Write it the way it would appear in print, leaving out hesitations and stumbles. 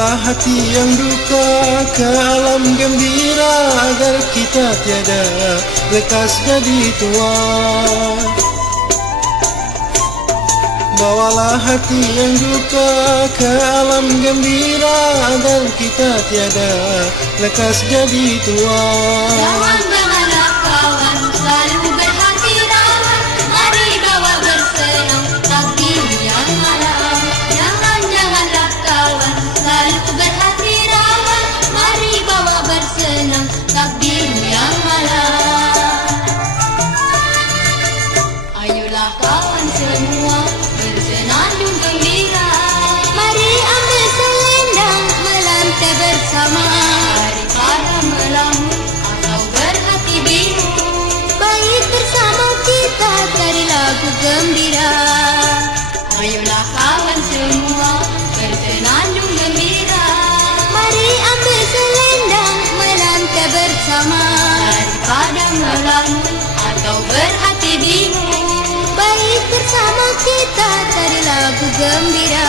Bawalah hati yang duka ke alam gembira, agar kita tiada lekas jadi tua. Bawalah hati yang duka ke alam gembira, agar kita tiada lekas jadi tua. Janganlah kawan selalu berhati rawan, mari bawa bersenang takdir yang malam. Janganlah kawan selalu berhati rawan, mari bawa bersenang takdir yang malam. Ayolah kawan semua bersenandung gembira, mari ambil selendang melantai bersama, daripada melamun atau berhati bingung. Baik bersama kita cari lagu gembira. Ayolah kawan semua bersenandung gembira, mari ambil selendang melantai bersama, daripada melamun atau berhati bingung. Baik bersama kita cari lagu gembira.